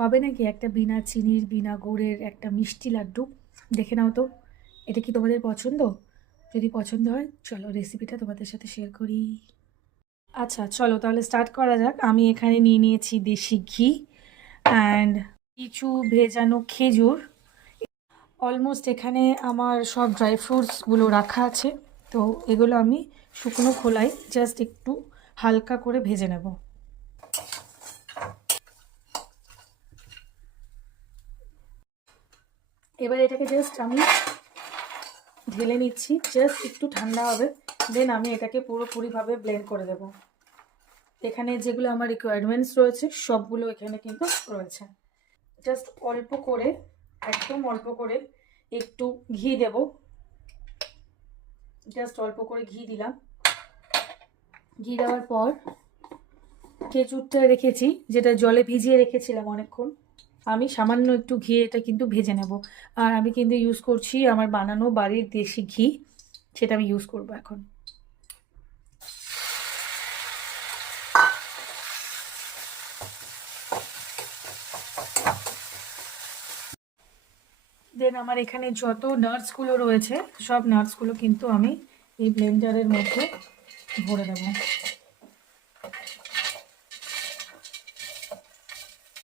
হবে নাকি একটা বিনা চিনির বিনা গুড়ের একটা মিষ্টি লাড্ডু। দেখে নাও তো, এটা কি তোমাদের পছন্দ? যদি পছন্দ হয় চলো রেসিপিটা তোমাদের সাথে শেয়ার করি। আচ্ছা চলো তাহলে স্টার্ট করা যাক। আমি এখানে নিয়ে নিয়েছি দেশি ঘি অ্যান্ড কিছু ভেজানো খেজুর। অলমোস্ট এখানে আমার সব ড্রাই ফ্রুটসগুলো রাখা আছে। তো এগুলো আমি শুকনো খোলায় জাস্ট একটু হালকা করে ভেজে নেব। এবার এটাকে জাস্ট আমি ঢেলে নিচ্ছি, জাস্ট একটু ঠান্ডা হবে, দেন আমি এটাকে পুরোপুরিভাবে ব্লেন্ড করে দেব। এখানে যেগুলো আমার রিকোয়ারমেন্টস রয়েছে সবগুলো এখানে কিন্তু রয়েছে। জাস্ট অল্প করে, একদম অল্প করে একটু ঘি দেব। জাস্ট অল্প করে ঘি দিলাম। ঘি দেওয়ার পর খেজুরটা রেখেছি, যেটা জলে ভিজিয়ে রেখেছিলাম অনেকক্ষণ, আমি সামান্য একটু ঘি এটা কিন্তু ভেজে নেব। আর আমি কিন্তু ইউজ করছি আমার বানানো বাড়ির দেশি ঘি, সেটা আমি ইউজ করব এখন। দেন আমার এখানে যত নাটসগুলো রয়েছে সব নাটসগুলো কিন্তু আমি এই ব্লেন্ডারের মধ্যে ভরে দেবো।